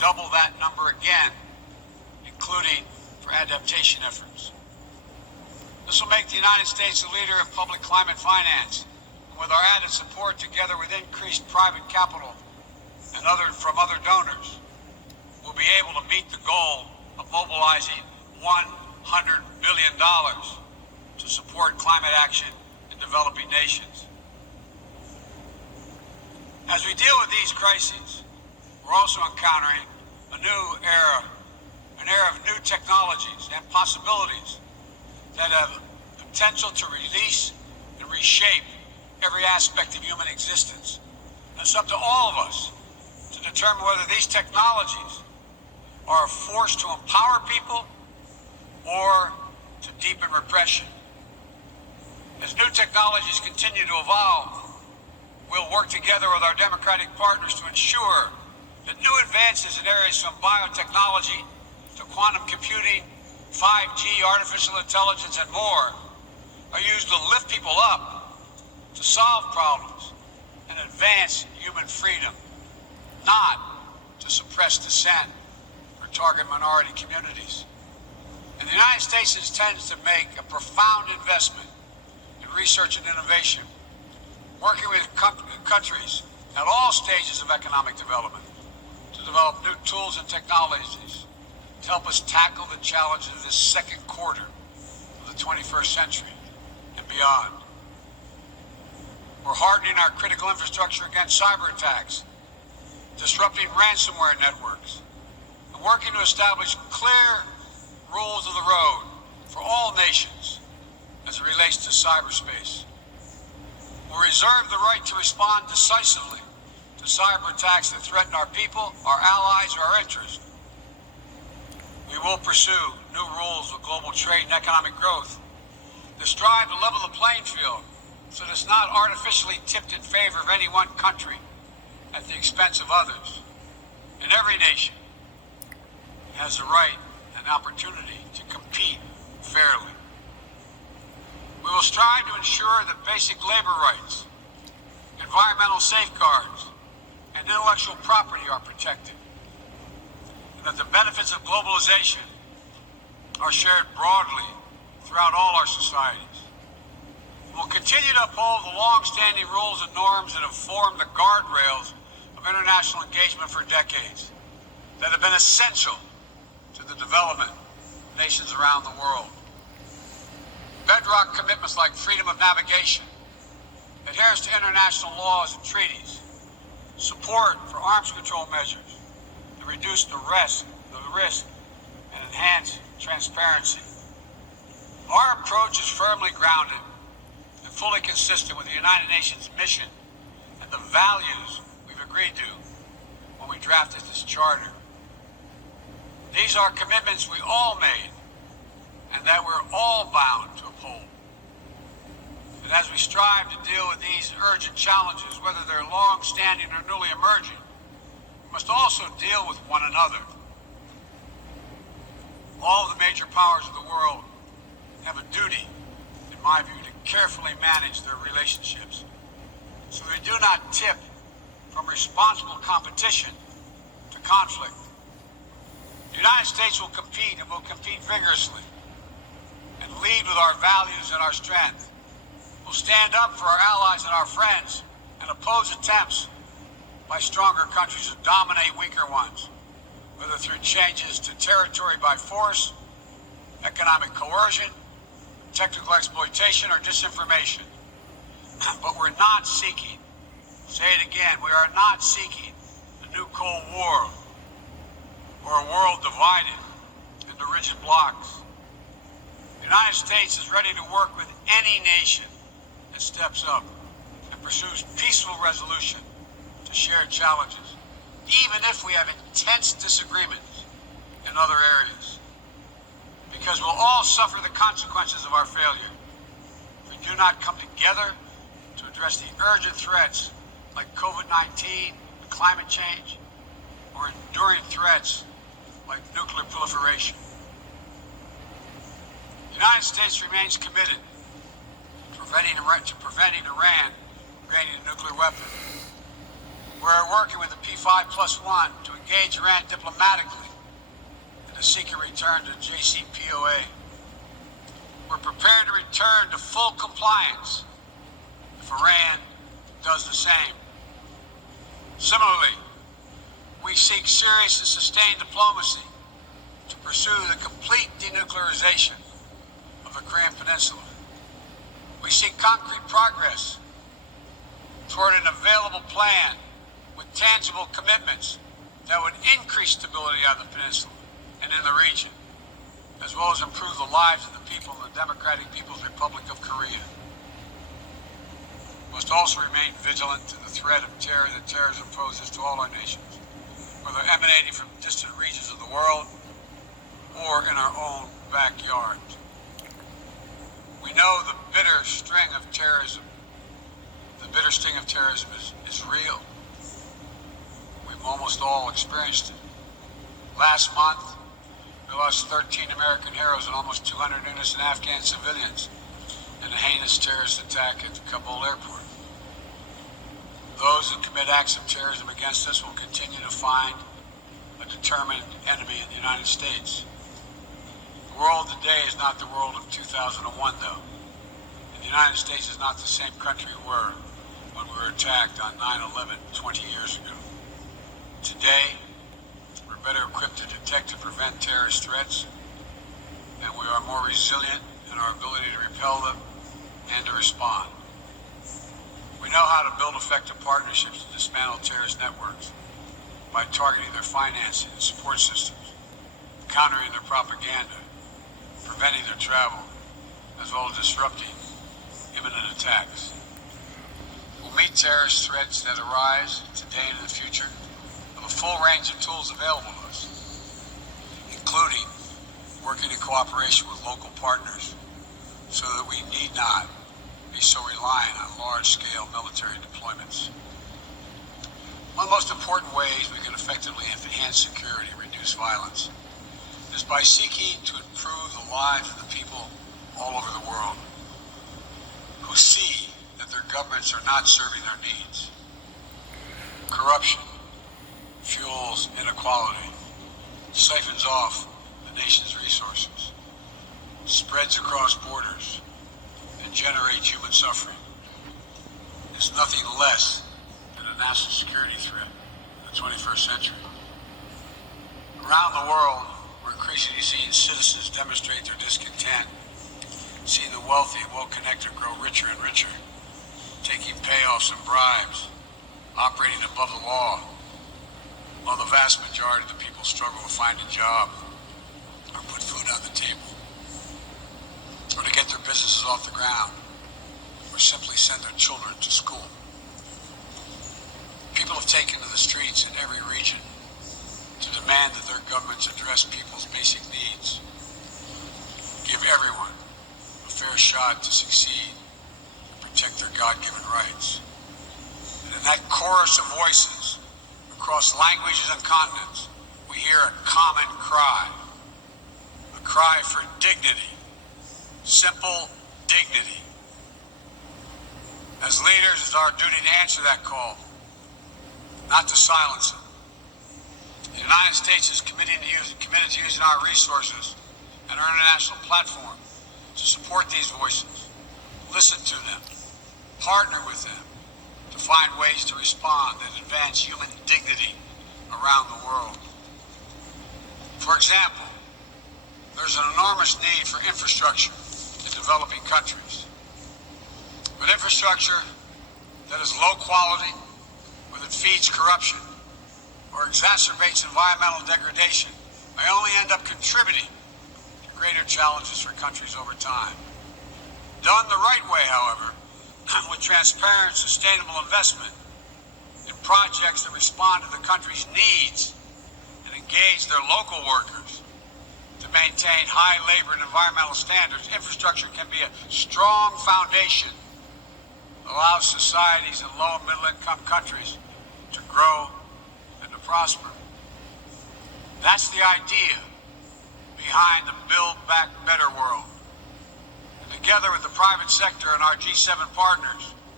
double that number again, including for adaptation efforts. This will make the United States a leader in public climate finance, and with our added support, together with increased private capital and from other donors, we'll be able to meet the goal of mobilizing $100 billion to support climate action in developing nations. As we deal with these crises, we're also encountering a new era, an era of new technologies and possibilities that have potential to release and reshape every aspect of human existence. And it's up to all of us to determine whether these technologies are a force to empower people or to deepen repression. As new technologies continue to evolve, we'll work together with our democratic partners to ensure that new advances in areas from biotechnology to quantum computing, 5G, artificial intelligence, and more are used to lift people up, to solve problems, and advance human freedom, not to suppress dissent or target minority communities. And the United States intends to make a profound investment in research and innovation, working with countries at all stages of economic development to develop new tools and technologies to help us tackle the challenges of this second quarter of the 21st century and beyond. We're hardening our critical infrastructure against cyber attacks, disrupting ransomware networks, and working to establish clear rules of the road for all nations as it relates to cyberspace. We'll reserve the right to respond decisively to cyber attacks that threaten our people, our allies, or our interests. We will pursue new rules of global trade and economic growth that strive to level the playing field so that it's not artificially tipped in favor of any one country at the expense of others. And every nation has the right and opportunity to compete fairly. We will strive to ensure that basic labor rights, environmental safeguards, and intellectual property are protected, and that the benefits of globalization are shared broadly throughout all our societies. We'll continue to uphold the long-standing rules and norms that have formed the guardrails of international engagement for decades, that have been essential to the development of nations around the world. Bedrock commitments like freedom of navigation, adherence to international laws and treaties, support for arms control measures to reduce the risk and enhance transparency. Our approach is firmly grounded and fully consistent with the United Nations mission and the values we've agreed to when we drafted this charter. These are commitments we all made and that we're all bound to uphold. And as we strive to deal with these urgent challenges, whether they're long-standing or newly emerging, we must also deal with one another. All of the major powers of the world have a duty, in my view, to carefully manage their relationships so they do not tip from responsible competition to conflict. The United States will compete and will compete vigorously and lead with our values and our strength. We'll stand up for our allies and our friends and oppose attempts by stronger countries to dominate weaker ones, whether through changes to territory by force, economic coercion, technical exploitation, or disinformation. But we're not seeking, say it again, we are not seeking a new Cold War or a world divided into rigid blocks. The United States is ready to work with any nation that steps up and pursues peaceful resolution to shared challenges, even if we have intense disagreements in other areas. Because we'll all suffer the consequences of our failure if we do not come together to address the urgent threats like COVID-19 and climate change, or enduring threats like nuclear proliferation. The United States remains committed to preventing Iran gaining a nuclear weapon. We're working with the P5+1 to engage Iran diplomatically and to seek a return to JCPOA. We're prepared to return to full compliance if Iran does the same. Similarly, we seek serious and sustained diplomacy to pursue the complete denuclearization of the Korean Peninsula. We seek concrete progress toward an available plan with tangible commitments that would increase stability on the peninsula and in the region, as well as improve the lives of the people in the Democratic People's Republic of Korea. We must also remain vigilant to the threat of terror that terrorism poses to all our nations, whether emanating from distant regions of the world or in our own backyard. We know the bitter sting of terrorism is real. We've almost all experienced it. Last month, we lost 13 American heroes and almost 200 innocent Afghan civilians in a heinous terrorist attack at the Kabul airport. Those who commit acts of terrorism against us will continue to find a determined enemy in the United States. The world today is not the world of 2001, though. And the United States is not the same country we were when we were attacked on 9/11 20 years ago. Today, we're better equipped to detect and prevent terrorist threats, and we are more resilient in our ability to repel them and to respond. We know how to build effective partnerships to dismantle terrorist networks by targeting their financing and support systems, countering their propaganda, preventing their travel, as well as disrupting imminent attacks. We'll meet terrorist threats that arise today and in the future with a full range of tools available to us, including working in cooperation with local partners so that we need not be so reliant on large-scale military deployments. One of the most important ways we can effectively enhance security and reduce violence is by seeking to improve the lives of the people all over the world who see that their governments are not serving their needs. Corruption fuels inequality, siphons off the nation's resources, spreads across borders, and generates human suffering. It's nothing less than a national security threat in the 21st century. Around the world, we're increasingly seeing citizens demonstrate their discontent, seeing the wealthy and well-connected grow richer and richer, taking payoffs and bribes, operating above the law, while the vast majority of the people struggle to find a job or put food on the table, or to get their businesses off the ground, or simply send their children to school. People have taken to the streets in every region to demand that their governments address people's basic needs, give everyone a fair shot to succeed, and protect their God-given rights. And in that chorus of voices, across languages and continents, we hear a common cry, a cry for dignity, simple dignity. As leaders, it's our duty to answer that call, not to silence it. The United States is committed to using our resources and our international platform to support these voices, listen to them, partner with them to find ways to respond that advance human dignity around the world. For example, there's an enormous need for infrastructure in developing countries. But infrastructure that is low quality, or that feeds corruption, or exacerbates environmental degradation may only end up contributing to greater challenges for countries over time. Done the right way, however, with transparent, sustainable investment in projects that respond to the country's needs and engage their local workers to maintain high labor and environmental standards, infrastructure can be a strong foundation that allows societies in low and middle income countries to grow and to prosper. That's the idea behind the Build Back Better world. And together with the private sector and our G7 partners,